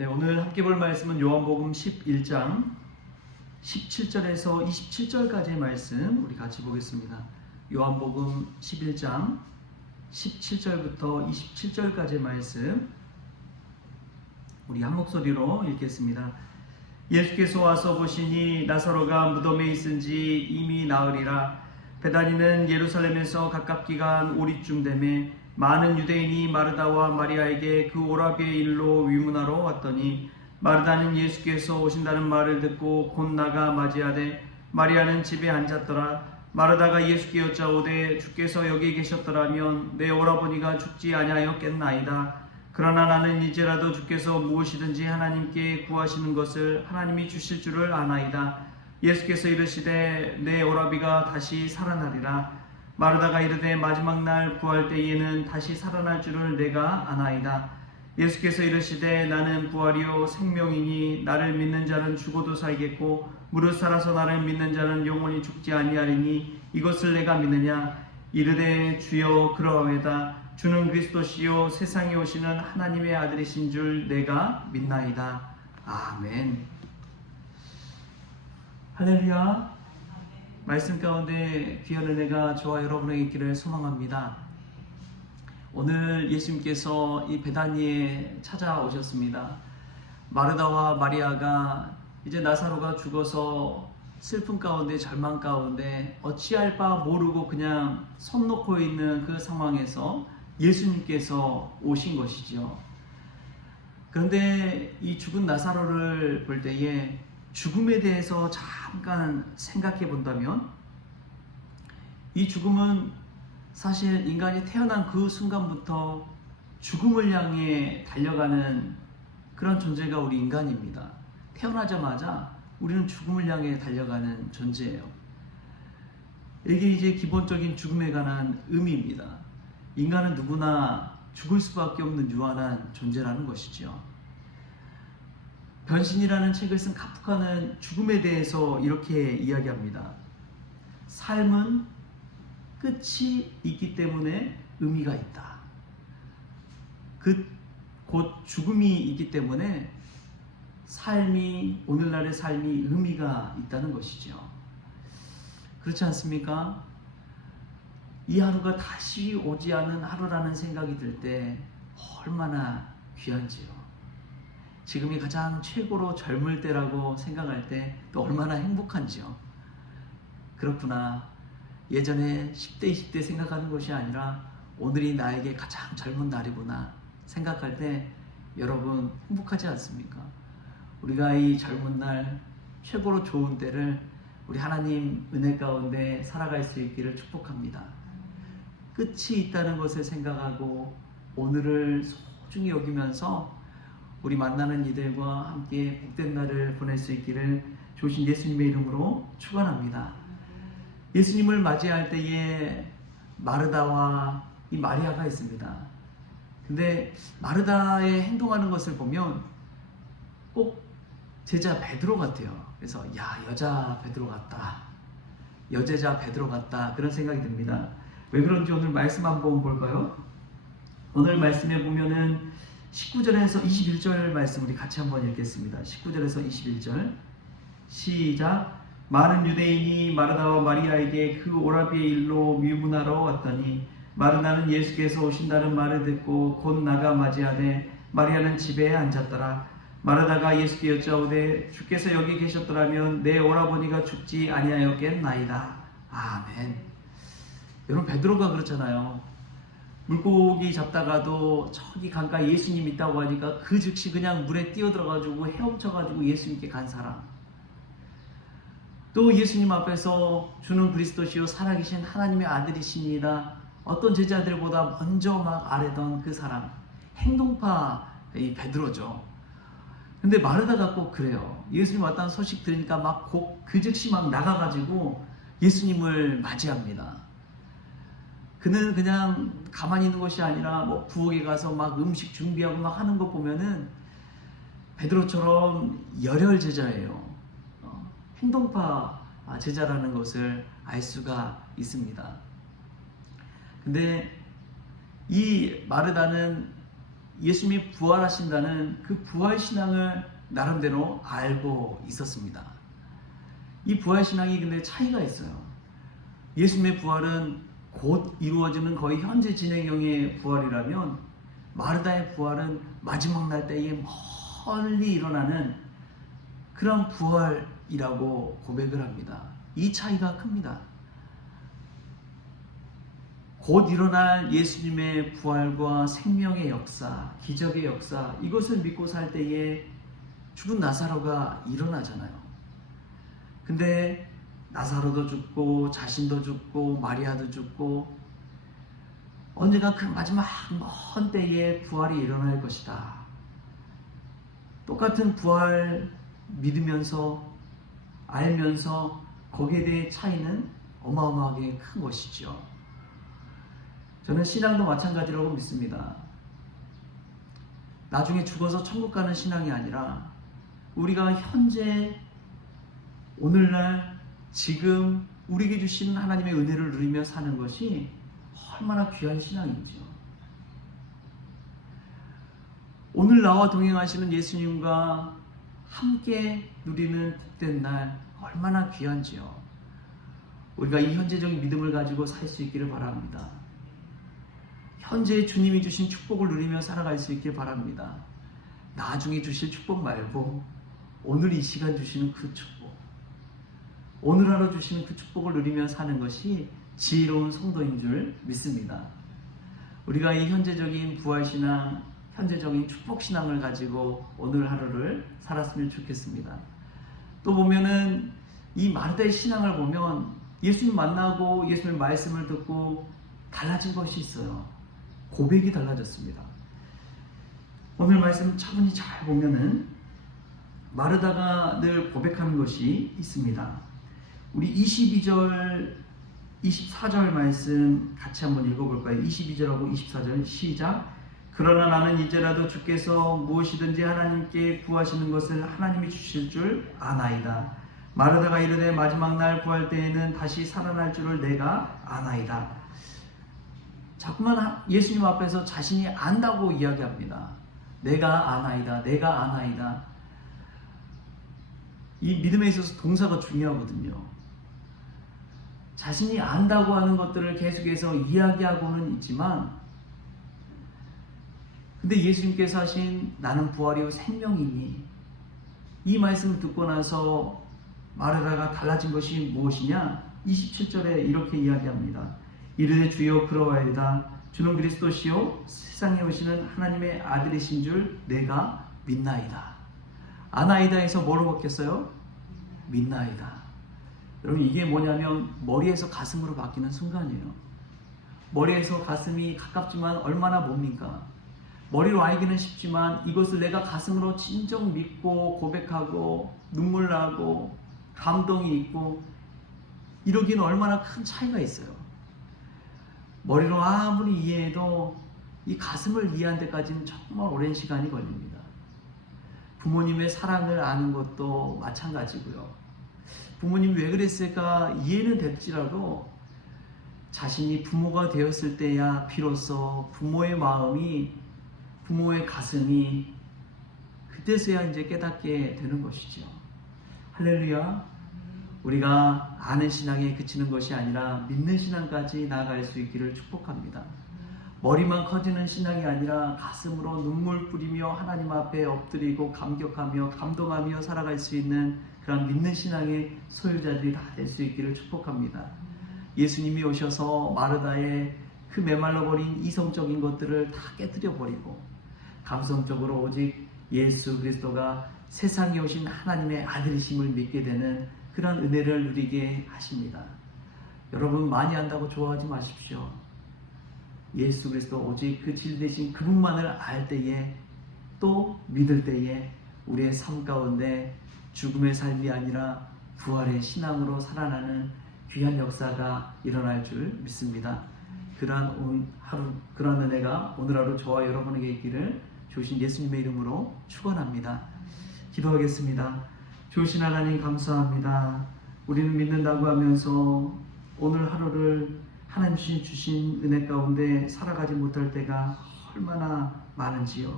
네, 오늘 함께 볼 말씀은 요한복음 11장 17절에서 27절까지의 말씀 우리 같이 보겠습니다. 요한복음 11장 17절부터 27절까지의 말씀 우리 한 목소리로 읽겠습니다. 예수께서 와서 보시니 나사로가 무덤에 있은지 이미 나으리라. 베다니는 예루살렘에서 가깝기가 한 오리쯤 되매 많은 유대인이 마르다와 마리아에게 그 오라비의 일로 위문하러 왔더니 마르다는 예수께서 오신다는 말을 듣고 곧 나가 맞이하되 마리아는 집에 앉았더라. 마르다가 예수께 여짜오되 주께서 여기 계셨더라면 내 오라버니가 죽지 아니하였겠나이다. 그러나 나는 이제라도 주께서 무엇이든지 하나님께 구하시는 것을 하나님이 주실 줄을 아나이다. 예수께서 이르시되 내 오라비가 다시 살아나리라. 마르다가 이르되 마지막 날 구할 때에는 다시 살아날 줄을 내가 아나이다. 예수께서 이르시되 나는 부활이요 생명이니 나를 믿는 자는 죽어도 살겠고 무릇 살아서 나를 믿는 자는 영원히 죽지 아니하리니 이것을 내가 믿느냐. 이르되 주여 그러하외다. 주는 그리스도시요 세상에 오시는 하나님의 아들이신 줄 내가 믿나이다. 아멘. 할렐루야. 말씀 가운데 귀한 은혜가 저와 여러분에게 있기를 소망합니다. 오늘 예수님께서 이 베다니에 찾아오셨습니다. 마르다와 마리아가 이제 나사로가 죽어서 슬픔 가운데 절망 가운데 어찌할 바 모르고 그냥 손 놓고 있는 그 상황에서 예수님께서 오신 것이죠. 그런데 이 죽은 나사로를 볼 때에 죽음에 대해서 잠깐 생각해 본다면 이 죽음은 사실 인간이 태어난 그 순간부터 죽음을 향해 달려가는 그런 존재가 우리 인간입니다. 태어나자마자 우리는 죽음을 향해 달려가는 존재예요. 이게 이제 기본적인 죽음에 관한 의미입니다. 인간은 누구나 죽을 수밖에 없는 유한한 존재라는 것이죠. 변신이라는 책을 쓴 카프카는 죽음에 대해서 이렇게 이야기합니다. 삶은 끝이 있기 때문에 의미가 있다. 곧 죽음이 있기 때문에 오늘날의 삶이 의미가 있다는 것이죠. 그렇지 않습니까? 이 하루가 다시 오지 않은 하루라는 생각이 들 때 얼마나 귀한지요. 지금이 가장 최고로 젊을 때라고 생각할 때 또 얼마나 행복한지요. 그렇구나. 예전에 10대, 20대 생각하는 것이 아니라 오늘이 나에게 가장 젊은 날이구나 생각할 때 여러분 행복하지 않습니까? 우리가 이 젊은 날 최고로 좋은 때를 우리 하나님 은혜 가운데 살아갈 수 있기를 축복합니다. 끝이 있다는 것을 생각하고 오늘을 소중히 여기면서 우리 만나는 이들과 함께 복된 날을 보낼 수 있기를 조신 예수님의 이름으로 축원합니다. 예수님을 맞이할 때에 마르다와 이 마리아가 있습니다. 근데 마르다의 행동하는 것을 보면 꼭 제자 베드로 같아요. 그래서 여자 베드로 같다. 여제자 베드로 같다. 그런 생각이 듭니다. 왜 그런지 오늘 말씀 한번 볼까요? 오늘 말씀에 보면은 19절에서 21절 말씀 우리 같이 한번 읽겠습니다. 19절에서 21절 시작. 많은 유대인이 마르다와 마리아에게 그 오라비의 일로 위문하러 왔더니 마르다는 예수께서 오신다는 말을 듣고 곧 나가 맞이하되 마리아는 집에 앉았더라. 마르다가 예수께 여짜오되 주께서 여기 계셨더라면 내 오라버니가 죽지 아니하였겠나이다. 아멘. 여러분 베드로가 그렇잖아요. 물고기 잡다가도 저기 강가에 예수님 있다고 하니까 그 즉시 그냥 물에 뛰어들어가지고 헤엄쳐가지고 예수님께 간 사람. 또 예수님 앞에서 주는 그리스도시요 살아계신 하나님의 아들이십니다. 어떤 제자들보다 먼저 막 아뢰던 그 사람. 행동파 이 베드로죠. 근데 마르다가 꼭 그래요. 예수님 왔다는 소식 들으니까 막 그 즉시 막 나가가지고 예수님을 맞이합니다. 그는 그냥 가만히 있는 것이 아니라 뭐 부엌에 가서 막 음식 준비하고 막 하는 거 보면은 베드로처럼 열혈 제자예요. 행동파 제자라는 것을 알 수가 있습니다. 근데 이 마르다는 예수님이 부활하신다는 그 부활신앙을 나름대로 알고 있었습니다. 이 부활신앙이 근데 차이가 있어요. 예수님의 부활은 곧 이루어지는 거의 현재 진행형의 부활이라면 마르다의 부활은 마지막 날 때에 멀리 일어나는 그런 부활이라고 고백을 합니다. 이 차이가 큽니다. 곧 일어날 예수님의 부활과 생명의 역사, 기적의 역사, 이것을 믿고 살 때에 죽은 나사로가 일어나잖아요. 근데 나사로도 죽고 자신도 죽고 마리아도 죽고 언젠가 그 마지막 먼 때에 부활이 일어날 것이다. 똑같은 부활 믿으면서 알면서 거기에 대해 차이는 어마어마하게 큰 것이죠. 저는 신앙도 마찬가지라고 믿습니다. 나중에 죽어서 천국 가는 신앙이 아니라 우리가 현재 오늘날 지금 우리에게 주신 하나님의 은혜를 누리며 사는 것이 얼마나 귀한 신앙이죠. 오늘 나와 동행하시는 예수님과 함께 누리는 복된 날 얼마나 귀한지요. 우리가 이 현재적인 믿음을 가지고 살 수 있기를 바랍니다. 현재 주님이 주신 축복을 누리며 살아갈 수 있길 바랍니다. 나중에 주실 축복 말고 오늘 이 시간 주시는 그 축복, 오늘 하루 주시는 그 축복을 누리며 사는 것이 지혜로운 성도인 줄 믿습니다. 우리가 이 현재적인 부활신앙, 현재적인 축복신앙을 가지고 오늘 하루를 살았으면 좋겠습니다. 또 보면은 이 마르다의 신앙을 보면 예수님 만나고 예수님의 말씀을 듣고 달라진 것이 있어요. 고백이 달라졌습니다. 오늘 말씀 차분히 잘 보면은 마르다가 늘 고백하는 것이 있습니다. 우리 22절, 24절 말씀 같이 한번 읽어볼까요? 22절하고 24절 시작. 그러나 나는 이제라도 주께서 무엇이든지 하나님께 구하시는 것을 하나님이 주실 줄 아나이다. 마르다가 이르되 마지막 날 구할 때에는 다시 살아날 줄을 내가 아나이다. 자꾸만 예수님 앞에서 자신이 안다고 이야기합니다. 내가 아나이다. 내가 아나이다. 이 믿음에 있어서 동사가 중요하거든요. 자신이 안다고 하는 것들을 계속해서 이야기하고는 있지만 근데 예수님께서 하신 나는 부활이요 생명이니 이 말씀을 듣고 나서 마르다가 달라진 것이 무엇이냐? 27절에 이렇게 이야기합니다. 이르되 주여 그러하이다. 주는 그리스도시요 세상에 오시는 하나님의 아들이신 줄 내가 믿나이다. 아나이다에서 뭐로 바뀌었어요? 믿나이다. 여러분 이게 뭐냐면 머리에서 가슴으로 바뀌는 순간이에요. 머리에서 가슴이 가깝지만 얼마나 멉니까? 머리로 알기는 쉽지만 이것을 내가 가슴으로 진정 믿고 고백하고 눈물 나고 감동이 있고 이러기는 얼마나 큰 차이가 있어요. 머리로 아무리 이해해도 이 가슴을 이해한 데까지는 정말 오랜 시간이 걸립니다. 부모님의 사랑을 아는 것도 마찬가지고요. 부모님이 왜 그랬을까 이해는 됐지라도 자신이 부모가 되었을 때야 비로소 부모의 마음이, 부모의 가슴이 그때서야 이제 깨닫게 되는 것이죠. 할렐루야. 우리가 아는 신앙에 그치는 것이 아니라 믿는 신앙까지 나아갈 수 있기를 축복합니다. 머리만 커지는 신앙이 아니라 가슴으로 눈물 뿌리며 하나님 앞에 엎드리고 감격하며 감동하며 살아갈 수 있는 그런 믿는 신앙의 소유자들이 다 될 수 있기를 축복합니다. 예수님이 오셔서 마르다의 그 메말라버린 이성적인 것들을 다 깨뜨려 버리고 감성적으로 오직 예수 그리스도가 세상에 오신 하나님의 아들이심을 믿게 되는 그런 은혜를 누리게 하십니다. 여러분 많이 안다고 좋아하지 마십시오. 예수 그리스도 오직 그 진리되신 그분만을 알 때에 또 믿을 때에 우리의 삶 가운데 죽음의 삶이 아니라 부활의 신앙으로 살아나는 귀한 역사가 일어날 줄 믿습니다. 그러한 하루, 그러한 은혜가 오늘 하루 저와 여러분에게 있기를 주신 예수님의 이름으로 축원합니다. 기도하겠습니다. 주신 하나님 감사합니다. 우리는 믿는다고 하면서 오늘 하루를 하나님 주신 은혜 가운데 살아가지 못할 때가 얼마나 많은지요.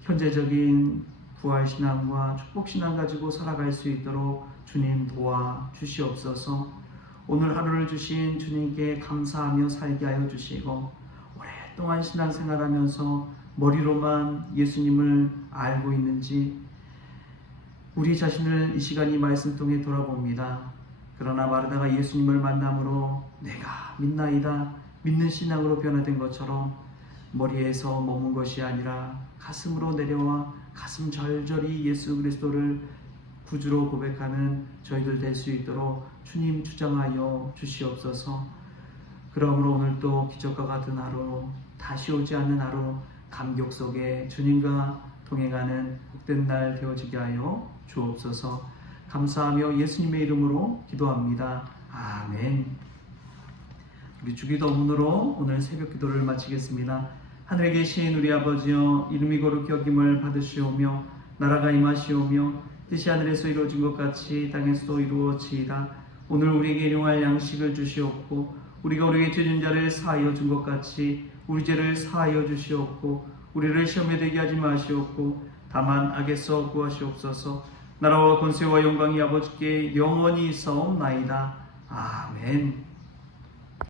현재적인 부활신앙과 축복신앙 가지고 살아갈 수 있도록 주님 도와 주시옵소서. 오늘 하루를 주신 주님께 감사하며 살게 하여 주시고, 오랫동안 신앙생활하면서 머리로만 예수님을 알고 있는지 우리 자신을 이 시간 이 말씀 통해 돌아봅니다. 그러나 마르다가 예수님을 만남으로 내가 믿나이다, 믿는 신앙으로 변화된 것처럼 머리에서 머문 것이 아니라 가슴으로 내려와 가슴 절절히 예수 그리스도를 구주로 고백하는 저희들 될 수 있도록 주님 주장하여 주시옵소서. 그러므로 오늘도 기적과 같은 하루, 다시 오지 않는 하루, 감격 속에 주님과 동행하는 복된 날 되어지게 하여 주옵소서. 감사하며 예수님의 이름으로 기도합니다. 아멘. 우리 주기도문으로 오늘 새벽 기도를 마치겠습니다. 하늘에 계신 우리 아버지여, 이름이 거룩히 여김을 받으시오며 나라가 임하시오며 뜻이 하늘에서 이루어진 것 같이 땅에서도 이루어지이다. 오늘 우리에게 일용할 양식을 주시옵고 우리가 우리에게 죄진 자를 사하여 준 것 같이 우리 죄를 사하여 주시옵고 우리를 시험에 들게 하지 마시옵고 다만 악에서 구하시옵소서. 나라와 권세와 영광이 아버지께 영원히 있사옵나이다. 아멘.